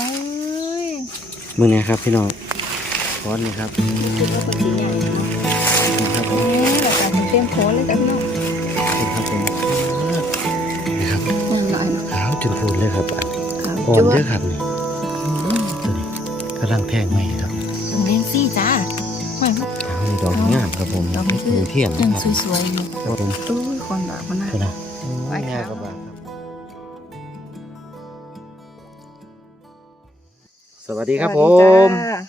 เอ้ยมือนี้ครับพี่น้องค้อนนี่ครับคือว่าปกติใหญ่เนาะครับผเอ้มยแบบการเต็มโพนเลยจ้ะพี่น้องครับผมนี่ครับยังหน่อยเนาะขาวจนพูนเลยครับอันขาวอ่อนจั๊วเด้อครับนี่ตัวนี้กำลังแทงใหม่ครับเลี้ยงซี่จ้าไม่ครับขาวนี่ดอกงามครับผมดอกนี้คือเทียนยังนะครับสวยๆอยู่ครับผมตู้ยคนแบบมันน่าตัวนะไว้ขาวแม่กระบะครับ สวัสดีครับผสวัสดีมจ้า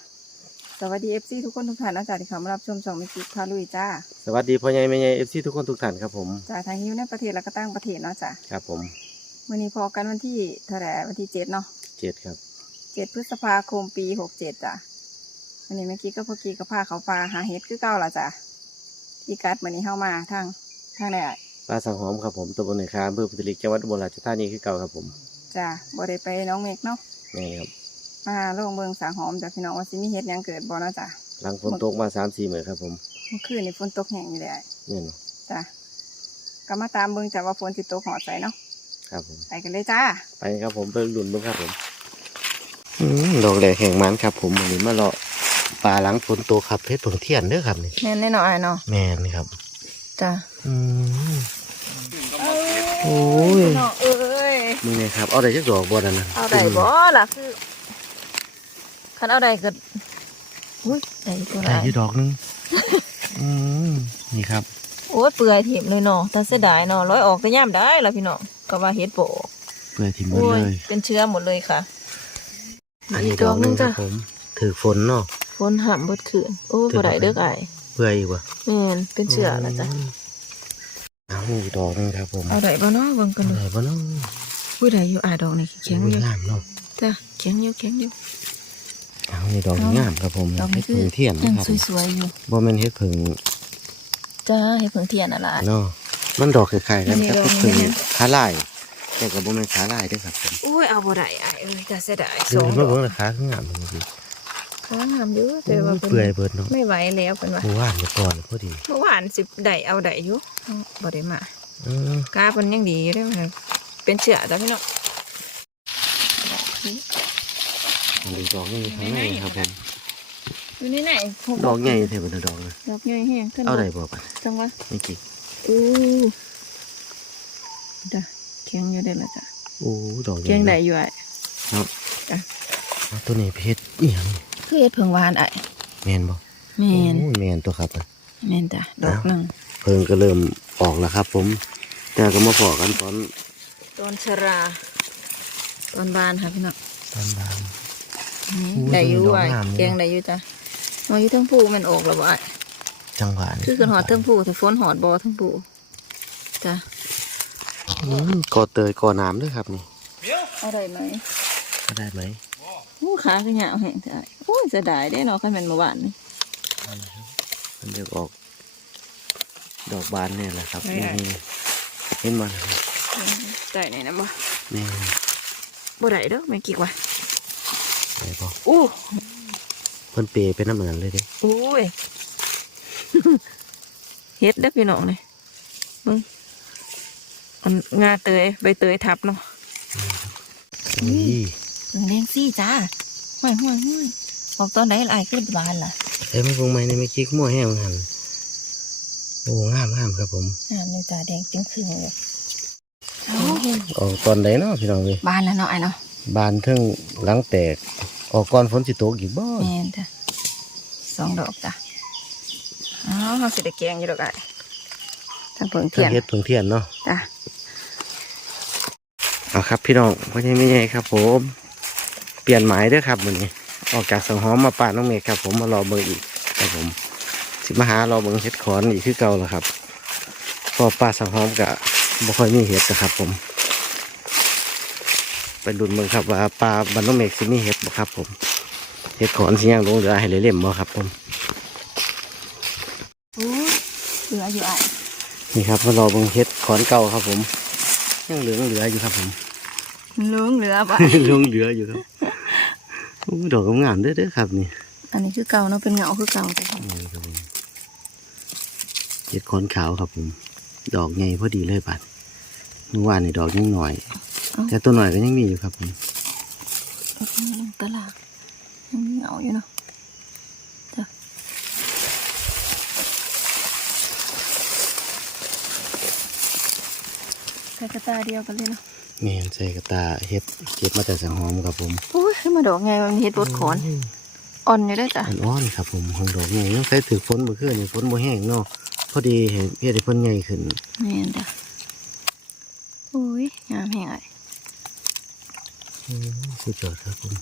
สวัสดีเอฟซีทุกคนทุกท่านนะจ๊ะที่เข้ามารับชมช่องมิกิพาลุยจ้า สวัสดีพ่อใหญ่แม่ใหญ่เอฟซีทุกคนทุกท่านครับผมจ้าทางฮิวในประเทศและก็ต่างประเทศเนาะจ้ะครับผมวันนี้พอกันวันที่เท่าไหร่วันที่เจ็ดเนาะเจ็ดครับเจ็ดพฤษภาคมปีหกเจ็ดจ้ะวันนี้เมื่อกี้ก็พอกี้ก็พาเขาปลาหาเห็ดคือเก่าละจ้ะที่กัดวันนี้เข้ามาทางทางไหนอะปลาสังหอมครับผมตำบลหนองคาอำเภอปุตลิกจังหวัดอุบลราชธานีคือเก่าครับผมจ้ะบ่ได้ไปน้องเมกเนาะนี่ครับ มาลงเบิงสางหอมจ้ะพี่น้องว่าสิมีเห็ดหยังเกิดบ่เนาะจ้ะหลังฝนตกมาสามสี่มื้อครับผมเมื่อคืนนี่ฝนตกแห้งอยู่เลยนี่เนาะจ้ะก็มาตามเบิงจ้ะว่าฝนสิตกหอดใส่เนาะครับผมไปกันเลยจ้า ไปครับผมไปลุ่นเบ้างครับผมอืมดอกแหลกแห่งมันครับ ผมวันนี้มาเลาะปลาหลังฝนตกครับเพชรผงเทียนเด้อครับนี่แม่นแน่นอนเนาะแม่นครับ จ้ะอืม โอ้ยน้องเอ้ย นี่ไงครับ เอาได้จักดอกบ่นั่นนะเอาได้บ่ล่ะคือ คันเอาได้ก็อุ้ยได้ตัวไหนได้อยู่ดอกหนึง อืมนี่ครับ โอ้ยเปื่อยถิ่มเลยเนาะแต่เสียดายเนาะร้อยออกแต่ย่ำได้ล่ะพี่น้องก็ว่าเฮ็ดบ่ออกเปื่อยทิ่มหมดโอ้เลย ยเป็นเชื้อหมดเลยค่ะอันนี้ดอกหนึงครับผมถือฝนเนาะ ฝนห้ามเบิดคืนโอ้ยบ่ได้เด้ออ้ายเปื่อยอีกว่ะแม่นเป็นเชื้อแล้วจ้ะเอานี่ดอกหนึงครับผมเอาได้บ่เนาะเบิ่งกันเอาดูได้บ่เนาะอุ้ยได้อยู่อ้ายดอกนี่แข็งโอ้อยยู่งามเนาะจ้ะแข็งอยู่แข็งอยู่ เอานี่ดอกงามครับผมดอกเฮ็นี้ดคือผงเทียนยันะงครับสวยๆอยู่บ่แม่นเฮ็ดผึ่งจ้าเฮ็ดเพิ่งเทียนน่ะล่ะเนาะมันดอกคล้ายๆกันนี่กับดอกเฮ็ดผึ่งนี่นะขาลายแต่ก็บ่แม่นขาลายเด้อครับผมโอ้ยเอาบ่ได้อ้ายเอ้ยแต่เสียดายดูสองมาดอกเบิ่งราคาคืองามจังซี่ข้างามอยู่แต่ว่าเปื่อยเพิ่นเบิดเนาะไม่ไหวแล้วเพิ่นว่าหมู่บ้านเมื่อก่อนพอดีเมื่อวานสิได้เอาได้อยู่บ่ได้มาเออกาเป็นยังดีอยู่ได้ไหมเป็นเชื้อจ้ะพี่น้อง อันนี้ดอกนี่ข้างในครับผมอยู่ในไหนดอกใหญ่แท้บ่นะดอกนะดอกใหญ่แห้งขึ้นเอาได้บ่บัดจังวะไม่กี่อู้จ้ะเคียงอยู่ได้ละจ้ะโอ้ดอกใหญ่เคียงได้อยู่ไอ้ครับจ้ะเอาตัวนี้เพชรอีหยังคือเฮ็ดเพิ่งหวานไอ้แม่นบ่แม่นโอ้ยแม่นตัวครับแม่นจ้ะดอกหนึงเพิ่งก็เริ่มออกแล้วครับ ผม แต่ก็มาพอกันตอนต้นชราตอนบานค่ะพี่น้องตอนบานนี่อู้ ได้อยู่ดอกไอ้งามเลยแกงได้อยู่จ้ะมาอยู่เทั้งผู้มันออกแล้วบ่ไอ้จังหวะนี่คือขึ้นหอดเทั้งผู้แต่ฝนหอดบ่เทั้งผู้จ้ะอืมกอเตยกอน้ำด้วยครับนี่เอาได้ไหมก็ได้ไหมอู้ขาก็ยาวแห้งจ้ะโอ้ยเสียดายเด้เนาะคันแม่นเมื่อวานนี่มันเดือกออก ดอกบานเนี่ยแหละครับใช่นี่เห็นมันได้ไหนนะบ่นี่บ่ได้เด้อแม่กี่ว่า ไอ้บอกอู้เพิ่นเปรย์เป็นน้ำเหมือนเลยเด้โอ้ยเฮ็ดเด้อพี่น้องนี่มึงมันงาเตยใบเตยทับเนาะนี่เลี้ยงซี่จ้าห้อยห้อยห้อยออกตอนไหนล่ะไอ้ขึ้นบานล่ะเอ้ยไม่คงไม่ในไม่คิกมั่วแห้งหันโอ้งามงามครับผมงามเลยจ้าแดงจึงครึ่งเลยเอาออกตอนไหนเนาะพี่น้องเลยบานแล้วเนาะไอ้เนาะบานเทึ่งหลังแตก ออกก่อนฝนสิตกอีกบ่แม่นจ้ะสองดอกจ้ะเอาเฮาสิได้แกงอยู่ดอกไอ้ท่านเพิ่งเทีถ้ายนเฮ็ดเพิ่งเทียนเนาะจ้ะเอาครับ พี่น้องพ่อใหญ่ไม่ใหญ่ครับ ผม เปลี่ยนหมายเด้อครับมื้อนี้ ออกจากสังหอมมาป่าน้องเมฆครับ ผมมารอเบิ่งอีกครับผม สิมาหารอเบิ่งเฮ็ดขอนอีกคือเก่าแล้วครับเพอป่าสังหอมกะบ่ค่อยมีเห็ดนะครับผม ไปดุนเบิ่งครับว่าปลาบันน้องเมฆสิมีเห็ดบ่ครับ ผมเห็ดขอนสิย่างลงเหลือให้เหล่มบ่ครับผมโอ้ยเหลืออยู่ไอ้นี่ครับมารอเบิ่งเห็ดขอนเก่าครับ ผมยังเหลืองเหลืออยู่ครับ ผมเหลืองเหลือบ่ลงเหลืออยู่ครับโอ้ดอกงามๆเด้อเด้อครับนี่อันนี้คือเก่าเนาะเป็นเงาคือเก่าแต่นี่ครับผมเห็ดขอนขาวครับผม ดอกใหญ่พอดีเลยบัด เมื่อวานนี่ดอกยังหน่อยแต่ตัวหน่อยก็ยังมีอยู่ครับผมมตลาดยังเหงาอยู่เนาะจ้ะใส่กระตาเดียวกันเลยเนาะแม่นใส่กระตาเฮ็ดเก็บมาแต่สังหอมครับผมอุ้ยขึ้นมาดอกไงมันเฮ็ดบดขอนอ่อนอยู่ด้วยจ้ะอ่อนๆครับผมของดอกใหญ่ต้องใส่ถือฝนเมื่อคืนนี่ฝนบ่แห้งเนาะพอดีเห็นเฮ็ดให้เพิ่นใหญ่ขึ้นแม่นจ้ะ อุ้ยงามแห้งไอ้อืมสุดยอดครับผม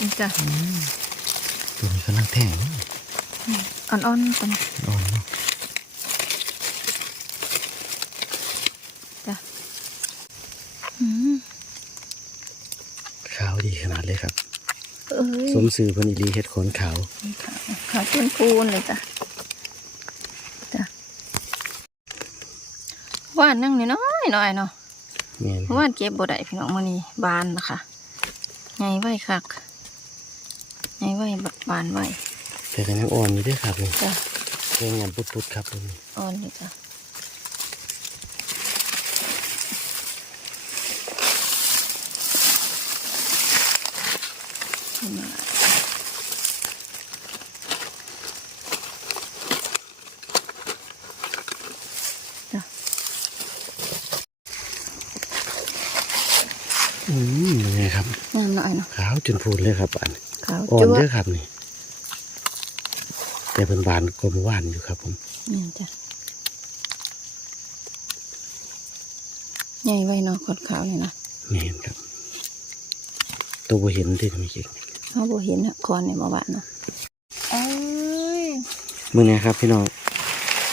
นี่จ้ะตัวนี้กำลังแท่งเนาะอ่อนๆกันอ่อนเนาะอืมขาวดีขนาดเลยครับ เอ้ยสมสื่อเพิ่นอีหลีเฮ็ดขอนขาวขาวจนพูนเลยจ้ะจ้ะหวานนั่งน้อยๆหน่อยเนาะแม่นเพราะว่าเก็บบ่ได้พี่น้องมื้อนี้บานนะคะไงไว้คักไงไว้บานไว้แต่ก็ยังอ่อนอยู่เด้วยครับนี่จ้ะแข็งยันปุดๆครับผมอ่อนอยู่จ้ะ อืมยังไงครับงามหน่อยเนาะขาวจนพูนเลยครับอันขาวอ่อนจั๊วเด้อครับนี่ แต่เป็นบานกลมหวานอยู่ครับผมนี่นจ้ะใหญ่ไว้เนาะขอดขาวเลยนะนี่เห็นครับ ตัวบ่เห็นที่ทำจริงเขาบ่เห็นอะคอนเนี่ยมาหวานเนาะเอ้ยมื่อนี้ครับพี่น้อง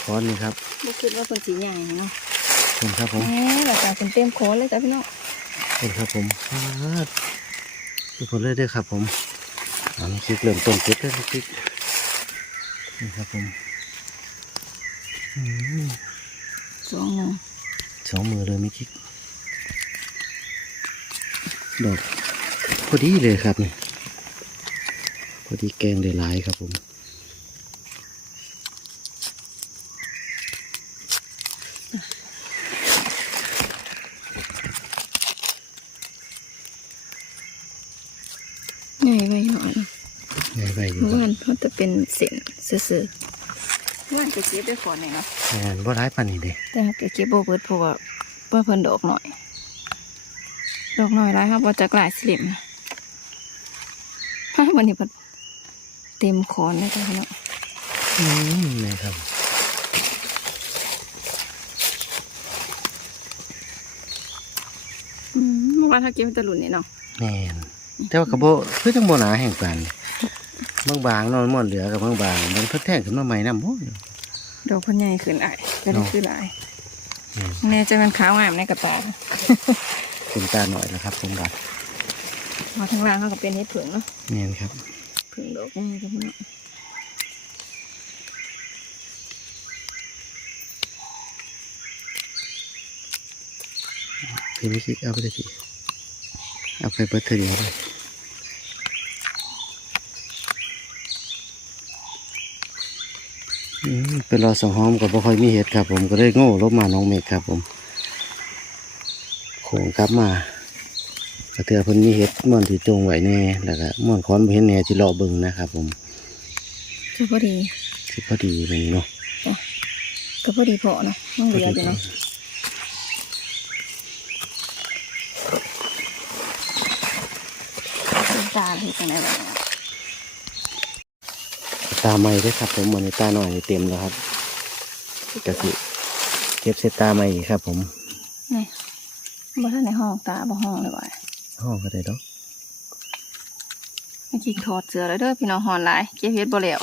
คอนนี่ครับบ่คิดว่าเป็นสีใหญ่เนาะผมครับผมแหมแบบจะเป็นเต็มโคนเลยจ้ะพี่น้อง ผมครับผมฟาดทุกคนเลยด้อครับผมอันนี้คือเริ่มต้นเก็บแล้วคลิกนี่ครับผมสองหนึ่งสองมือเลยไม่คิดดอกพอดีเลยครับนี่พอดีแกงได้หลายครับผม ใหญ่ไว้หน่อย ใหญ่ไปอยู่ เมื่อ ครับ วานเขาจะเป็นเส้นซื่อๆเมื่อวานจะเก็บด้วยขอนเนี่ยเนาะงานว่าร้ายปานนี้เด้แต่ก็เก็บโบเบิดเพราะว่าว่าเพิ่นดอกหน่อยดอกหน่อยร้ายครับว่าจะกลายสลิมฮะวันนี้เพิ่นเต็มขอนเลยจ้ะพี่น้องอืมนี่ครับอืมเมื่อวานถ้าเก็บตะลุนนี่เนาะแม่นแต่ว่ากระโบคือจังโบหนาแห่งปาน บางบางๆเนอนม่วนเหลือกับบางบางๆมันเพิ่นแท่งขึ้นมาใหม่น้ำโอ้ยดอกเพิ่นใหญ่ขึ้นอ้ายก็ได้เนาะคือหลายอืมแน่จะมันขาวงามในกระตาเป็นตาหน่อยแล้วครับผมบัดมาทางล่างเขาก็เป็นเห็ดเผืองเนาะแม่นครับเผืองดอกนี่จ้ะพี่น้องพี่ไม่คิดเอาไปเลยพี่เอาไปเปิดเธอเดียวเลยอืม เป็นรอสองหอมกับบ่ค่อยมีเห็ดครับ ผมก็เลยโง่ลบมาน้องเมฆครับผมโขงกลับมากระเทือเพิ่นมีเห็ดม่อนที่จงไว้แน่แล้วก็ม่อนค้อนบ่เห็นแน่ที่รอเบิ่งนะครับ ผมก็พอดีสิพอดีเป็นเนาะก็พอดีพอเนาะต้องเหลืออยู่เนาะเป็นตาที่ตรงไหนแบบนี้ ตาใหม่ด้วยครับ ผมเหมือนตาหน่อยนี่เต็มแล้วครับก็สิเก็บเซตตาใหม่อีกครับ ผมนี่บ่ท่านในห้องตาบ่ห้องเลยว่ะห้องก็ได้ดอกเมื่อกี้ถอดเสื้อแล้วเด้อพี่น้องหอนหลายเก็บเฮ็ดบ่แล้ว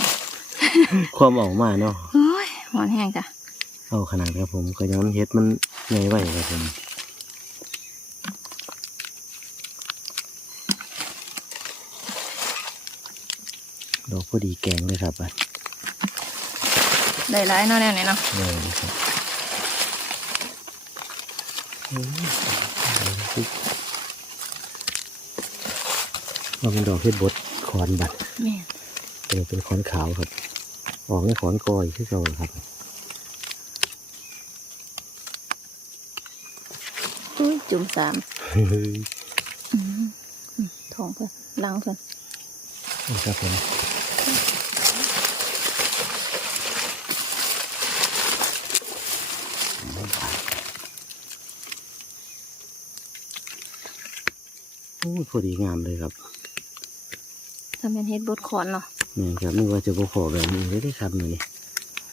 ความออกมาเนาะเฮ้ยหอนแห้งจ้ะเอาขนาดครับผมก็ย้อนเฮ็ดมันใหญ่ไว้ครับผม ดอกพอดีแกงเลยครับอะได้หลายเนาะแนวนี้เนาะเลยครับอืมว่าเป็นดอกเฮ็ดบดคอนบัดแม่นเป็นเป็นคอนขาวครับ ออกในขอนกอยคือเก่าครับอุ้ยจุ่มสามเฮ้ยอืมอืมทองเพิ่นลังเพิ่นนี่ครับผม โอ้ยพอดีงามเลยครับถ้าเป็นเฮ็ดบดขอนเนาะนี่นครับนึกว่าจะบ่ขอแบบนี้เลยได้ครับนี่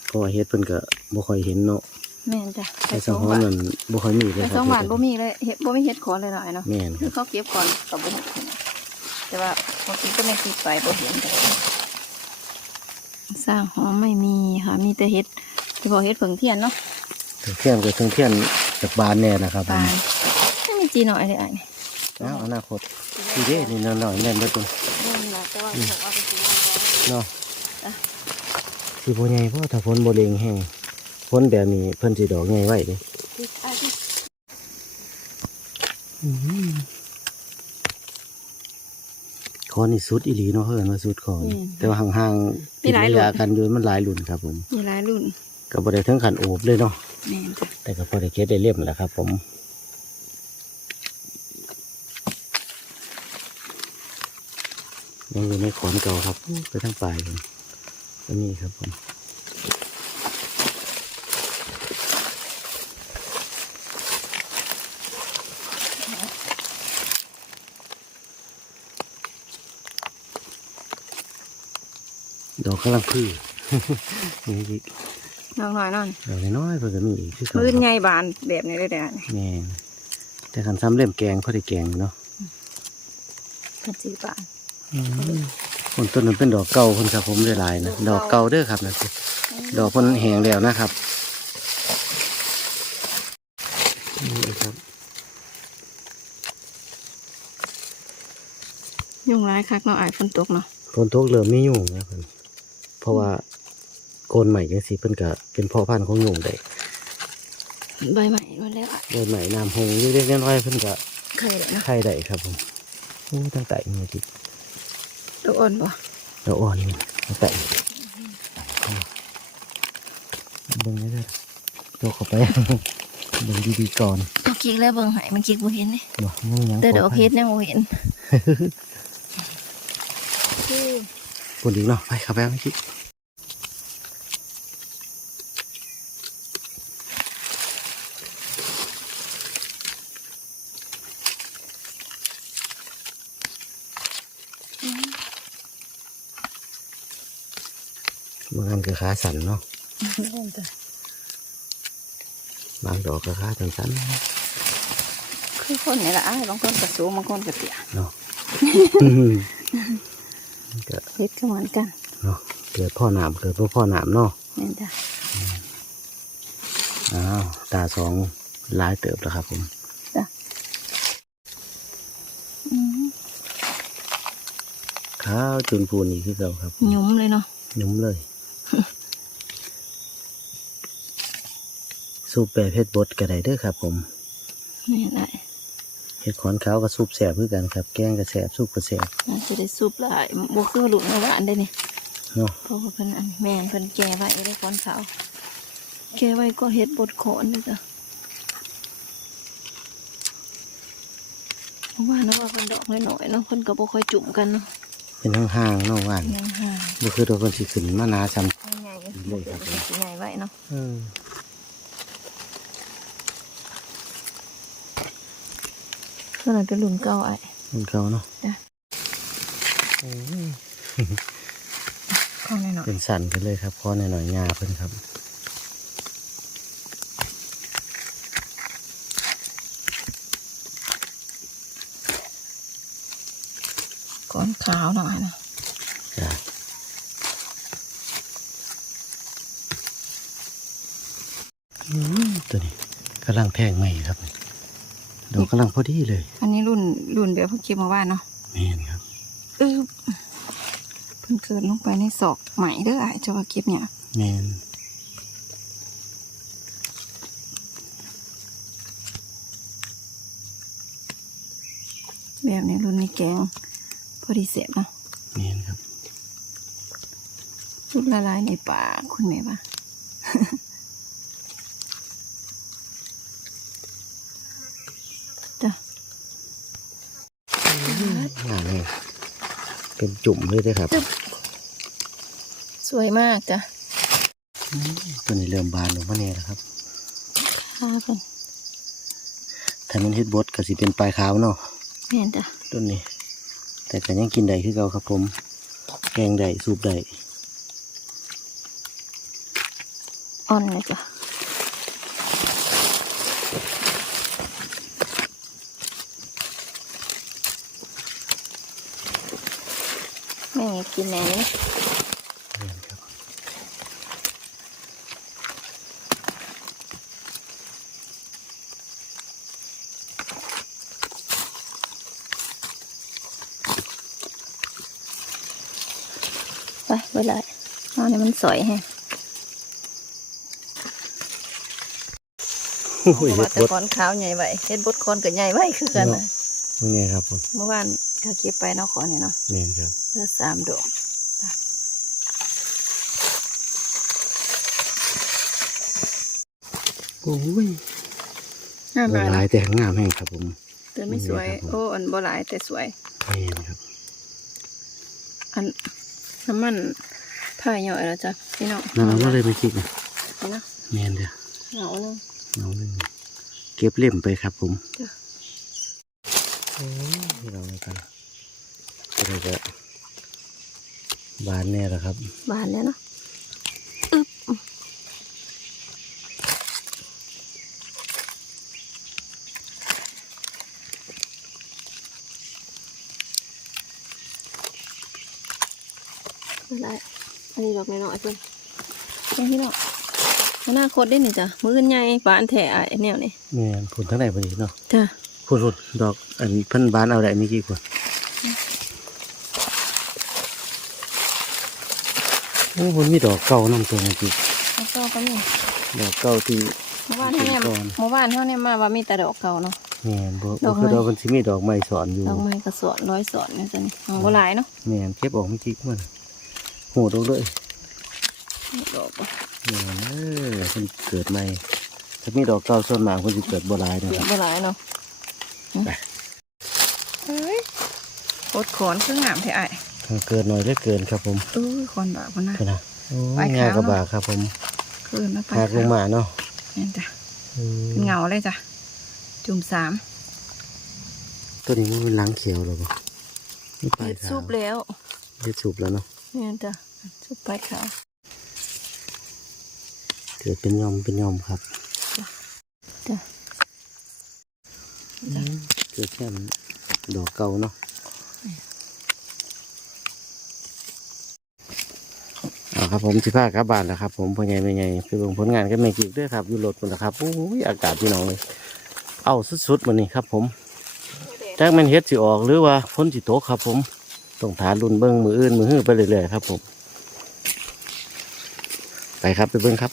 เพราะว่าเฮ็ดเพิ่นก็บ่ค่อยเห็นเนาะแม่นจ้ะแต่สองฮ้อนมันบ่ค่อยมีเลยแต่ครัสองหวานบ่มีเลยเฮ็ดบ่มีเฮ็ดขอนเลยหลายๆเนาะแม่นคคืรัอบเขาเก็บก่อนกับบ่เห็นแต่ว่าบางทีก็ไม่คิดไปบ่เห็นแต่ สร้างหอมไม่มีค่ะ มีแต่เฮ็ดเฉพาะเฮ็ดเผิงเทียนเนาะถึงเที่ยงก็ถึงเที่ยงจากบานแน่นะครับปานไม่มีจีหน่อยเลยไอ้นี่อ้าวอนาคตดีเด้นี่น้อยๆแน่นเบิดตรงบ่มีนะแต่ว่าเพิ่นเอาไปสิวางไว้เนาะอะสิบ่ใหญ่เพราะถ้าฝนบ่เลงแห้งฝนแบบนี้เพิ่นสิดอกใหญ่ไว้เด้ ที่ไอ้ที่ คอนี่สุดอีหลีเนาะเพิ่นว่าสุดคอนแต่ว่าห่างๆติดระยะกันอยู่มันหลายรุ่นครับผมมีหลายรุ่นก็บ่ได้ถึงขั้นโอบเลยเนาะแม่นจ้ะแต่ก็พอได้เก็บได้เล่มแหล้วครับ ผมยังอยู่ในขอนเก่าครับไปทั้งปลายเลยก็มีครับผม กกำลังพืชนี่อีกน้องหน่อยนั่นดอกน้อยๆเพิ่นก็มีอีกคือเก่าพื้นครับใหญ่บานแบบนี้เลยเด้อแม่นแต่ขันซ้ำเล่มแกงพอได้แกงอยู่เนาะพันสีบานคนต้นนั้นเป็นดอกเก่าคนครับผมได้หลายนะดอกเก่าเด้อครับนะดอกคนแหงแล้วนะครับนี่ครับยุ่งร้ายคักเนาะไอ้ฝนตกเนาะฝนตกเริ่มไม่ยุ่งนะเพิ่น เพราะว่าโกนใหม่จังสีเพิ่นก็เป็นพ่อพันธุ์ของยุ่งได้ใบใหม่มาแล้วอะโกนใหม่น้ำหงเล็กๆน้อยๆเพิ่นก็ใครเลยเนาะไข่ได้ครับผมโอ้ตั้งแต่เมื่อกี้ตัวอ่อนบ่ดอกอ่อนนี่ตั้งแต่เบิ่งได้เลยตัวเข้าไปเบิ่งดีๆก่อนตัวกิ๊กแล้วเบิ่งให้มันกิ๊กบ่เห็นนี่บ่ยังยังแต่ดอกเฮ็ดยังบ่เห็นปุ่นอีกเนาะไปเข้าไปเอาไม่คิดบางอันก็ ขาสั่นเนาะบางดอกก็ขาสั่นคือคนนี่ละอ้ายบางคนก็สูงบางคนก็เตี้ยเนาะเฮ็ดก็เหมือนกันเนาะเกิดพ่อหนามเกิดพ่อพ่อหนามเนาะแม่จ้ะอ้าวตาสองหลายเติบแล้วครับผมข้าวจุนพูนี่คือเก่าครับ หยุมเลยเนาะยุ่มเลย สูบแบบเฮ็ดบดก็ได้เด้อครับ ผมแม่นได้เฮ็ดขอนขาวก็สูบแสบคือกันครับ แกงก็แสบสูบก็แสบน่าจะได้ซุปหลายบ่คือลูกในหวานได้นี่เนาะเพราะว่าเพิ่นอันแม่นเพิ่นแก่ไว้ได้คนขาวแก่ไว้ก็เฮ็ดบดโขนเด้อจ้ะเพราะว่านะว่าเพิ่นดอกน้อยๆเนาะเพิ่นก็บ่ค่อยจุ่มกันเนาะเป็นห่างๆเนาะหวานยังห่างบ่คือตัวคนสิขึ้นมาหนาซ้ใหญ่ๆเลยครับสิใหญ่ไว้เนาะำเออ ก็เลยเป็นรุ่นเก่าไอ้มันเก่าเนาะจ้ะโอ้ยข้างในหน่อยเป็นสั่นกันเลยครับพอหน่อยๆงาเพิ่นครับก้อนขาวหน่อยนะจ้ะอืมตัวนี้กำลังแทงใหม่ครับ ดอกกำลังพอดีเลย อันนี้รุ่นรุ่นเดี๋ยวเพิ่งเก็บมาว่าเนาะแม่นครับเออเพิ่งเกิดลงไปในศอกใหม่เด้อไอ้เจ้าว่าเก็บเนี่ยแม่นแบบนี้รุ่นนี้แกงพอดีเสร็จเนาะแม่นครับสุดละลายในปากคุณแม่ปะจ้ะ งามเลย เป็นจุ่มเลยเด้วยครับ สวยมากจ้ะตัวนี้เริ่มบานลงมาเนี่ยแล้วครับค่ะเพิ่นถ้ามันเฮ็ดบดก็สิเป็นปลายขาวเนาะแม่นจ้ะต้นนี้ แต่ก็ยังกินได้คือเก่าครับผม แกงได้สูบได้อ่อนเลยจ้ะ แม่กินแหน่นี้ไปไปเลยเอาเนี่ยมันสวยแฮะโอ้ยเพราะเฮ็ว่าดแต่บดคอนขาวใหญ่ไว้เฮ็ดบดคอนกับใหญ่ไว้คือกันนะนี่ครับผมเมื่อวานเขาเก็บไปเนาะขอนี่เนาะแม่นครับ เหลือสามดอกโอ้ยงามหมากลานะยแต่งามแห่งครับผม แต่ไม่สวยนี่ครับผมโอ้อันบ่หลายแต่สวยแม่นครับ อันน้ำมันถ่ายย่อยแล้วจ้ะพี่น้องนั่นเอามาเลยไปคิดนะนี่นะแม่นเด้อเหงาเลยเอาหนึ่งเก็บเล่มไปครับผมจ้ะโอ้ยที่เราเลยกันก็เลยจะ บานแน่แล้วครับ บานแล้วเนาะอึ๊บไม่ได้อันนี้ดอกน้อยๆเพิ่นแค่พี่น้องอนาคตได้นี่จ้ะมืออนใหญ่บานแถไอ้แนวนี่แม่นผลทั้งไหนพอดีเนาะจ้ะพูดพูดดอกอันเพันบานเอาได้นี่กี่คน โอ้มันมีดอกเก่าน้ำตัวนี้กี่แล้วก็ก็นี่ดอกเก่าที่เมื่อวานเท่านี้ก่อนเมื่อวานเท่านี้มาว่ามีแต่ดอกเก่าเนาะแม่นบ่ดบ่อกคือไม้ดอกมันสิมีดอกไม้สอนอยู่ดอกไม้กระสอนร้อยสอนเนี่ยจ้ะนี่ของโบราณเนาะแม่นเก็บออกมันจิกมันโหดอกเลยดอกบ่แม่นเออเพิ่นเกิดใหม่ถ้ามีดอกเก่าส่วนมากเพิ่นสิเกิดบ่หลายนะเดี๋คยวรับโบราณเนาะไปเฮ้ยโคตรขอนคืองามแท้ไอ้ เกิดหน่อยเหลือเกินครับผมเออขอนบากคนนะเพิ่นน่ะโอ้ไปยขาวงากระบากครับผมคืนมาไปหากลงมาเนาะเนี่ยจ้ะอืมเป็นเงาเลยจ้ะ จุ่มสามตัวนี้มันเป็นหลังเขียวหรอปะนี่ปลายเห็ดขาวซุปแล้วเฮ็ดสุบแล้วเนาะเนี่ยจ้ะซุปปลายขาวเกิดเป็นยอมเป็นยอมครับจ้ะอืมเกิดแค่ดอกเก่าเนาะ เอาครับผมสิพากลับบ้านแล้วครับ ผมพ่อใหญ่แม่ใหญ่ไปเบิ่งผลงานกันแม่กิกเด้วยครับอยู่รถมันนะครับโอ้ยอากาศพี่น้องเลยเอาสุดๆมันนี่ครับ ผมจากแมันเฮ็ดสิออกหรือว่าพ้นสิตกครับ ผมต้องถารุ่นเบิ้งมืออื่นมือหื้อไปเรื่อยๆครับ ผมไปครับไปเบิ้งครับ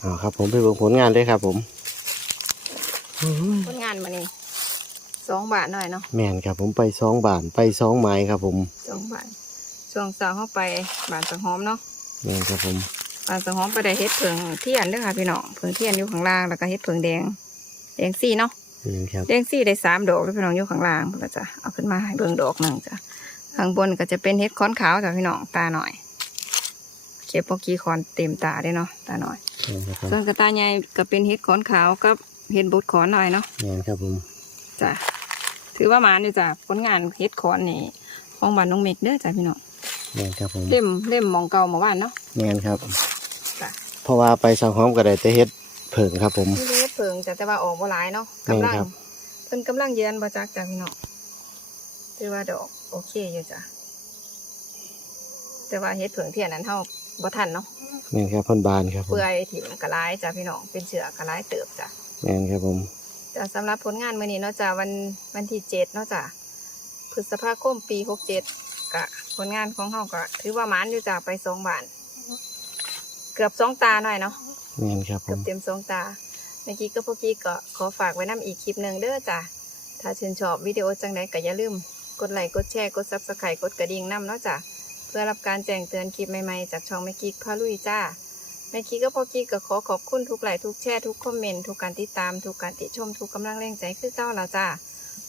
เอาครับ ผมไปเบิ่งผลงานเลยครับ ผมผลงานมานี่สองบาทหน่อยเนาะแม่นครับ ผมไปสองบานไปสองไม้ครับ ผมสองบาท ช่วงเสาร์เข้าไปบานสังหอมเนาะแม่นครับผมบานสังหอมไปได้เฮ็ดเผิงเทียนเด้วยค่ะพี่น้องเผิงเทียนอยู่ข้างล่างแล้วก็เฮ็ดเผิงแดงแดงสี่เนาะแม่นครับแดงสี่ได้สามดอกแล้วพี่น้องอยู่ข้างล่างพุ่นละจ้ะเอาขึ้นมาให้เบิ่งดอกหนึ่งจ้ะข้างบนก็จะเป็นเฮ็ดค้อนขาวจ้ะพี่น้องตาหน่อยเก็บพวกกี้คอนเต็มตาได้เนาะตาหน่อย แม่นครับผมส่วนกระตาใหญ่ก็เป็นเฮ็ดค้อนขาวกับเฮ็ดบดขอนหน่อยเนาะ แม่นครับผมจ้ะถือว่ามาเนี่ยจ้ะผลงานเฮ็ดค้อนนี่ของบ้านน้องเมกเด้อจ้ะพี่น้อง แม่นครับผมเล่มเล่มหมองเก่าเมื่อวานเนาะ แม่นครับ จ้ะ เพราะว่าไปสังหอมก็ได้แต่เฮ็ดเผิงครับผมที่เฮ็ดเพิงจ้ะแต่ว่าออกบ่หลายเนาะแม่นกำลังครับ เพิ่นกำลังเยือนบ่จักจ้ะพี่น้องถือว่าดอกโอเคอยู่จ้ะแต่ว่าเฮ็ดเพิงเที่ยนั้นเฮาบ่ทันเนาะแม่นครับเพ่นบานครับผมเปื่อยถิ่มกระไรจ้ะพี่น้องเป็นเชือกกระไรเติบจ้ะ แม่นครับผม จ้ะสำหรับผลงานมื้อนี้เนาะจ้ะวันวันที่เจ็ดเนาะจ้ะพฤษภาคมปีหกเจ็ดกะ ผลงานของเฮาก็ถือว่าหมานอยู่จ้ะไปสองบาน เกือบสองตาหน่อยเนาะแม่นครับผเกือบม เต็มสองตาเมื่อกี้ก็พวกกี้ก็ขอฝากไว้นํอีกคลิปหนึ่งเด้อจ้ะถ้าชื่นชอบวิดีโอจังใดก็อย่าลืม กดไลค์กดแชร์กดซับสไครต์กดกระดิ่งนํเนาะจ้ะเพื่อรับการแจ้งเตือนคลิปใหม่ๆจากช่องแม่กิ๊กพาลุยจ้าแม่กิ๊กก็พอกิ๊กก็ขอขอบคุณทุกไลค์ทุกแชร์ทุกคอมเมนต์ทุกการติดตามทุกการติชมทุกกำลังแรงใจคือเก้าแล้วจ้า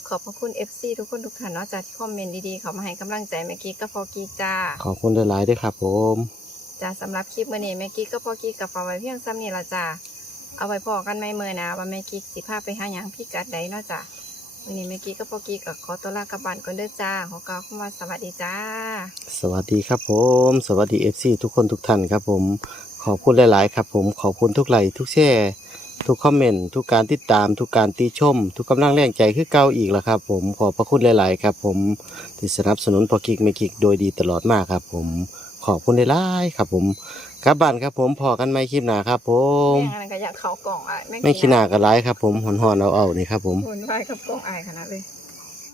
ขอบพระคุณ FC ทุกคนทุกท่านเนาะจากที่คอมเมนต์ดีๆเขามาให้กำลังใจแม่กิ๊กก็พอกิ๊กจ้าขอบคุณหลายๆด้วยครับผมจ้าสำหรับคลิปมื่อนี้แม่กิ๊กก็พอกิ๊กกับฝากไว้เพียงซ้ำนี่ละจ้าเอาไว้พอกันไม่เมื่อนะว่าแม่กิ๊กสิพาไปหาหยังพี่กัดใดเนาะจ้าวันนี้แม่กิ๊กก็พอกิ๊กกับขอตัวลากลับบ้านก่อนเด้อจ้าขอกล่าวคำว่าสวัสดีจ้า สวัสดีครับผม สวัสดีเอฟซีทุกคนทุกท่านครับผม ขอบคุณหลายๆ ครับผมขอบคุณทุกไลค์ทุกแชร์ ทุกคอมเมนต์ทุกการติดตาม ทุกการติชม ทุกกำลังแรงใจคือเก่าอีกแล้วครับ ผมขอบพระคุณหลาย ๆ ครับ ผมที่สนับสนุนพอกิกเมกิกโดยดีตลอดมากครับ ผมขอบคุณหลายๆครับ ผมกลับบ้านครับ ผมพอกันไม่คลิปหน้าครับ ผมแม่งอะไรก็อยากเขากล่องอะไม่ขี้หน้ากันร้ายครับ ผมหอนๆเอาๆนี่ครับ ผมหุ่นไหวกับกล่องอายขนาดเลย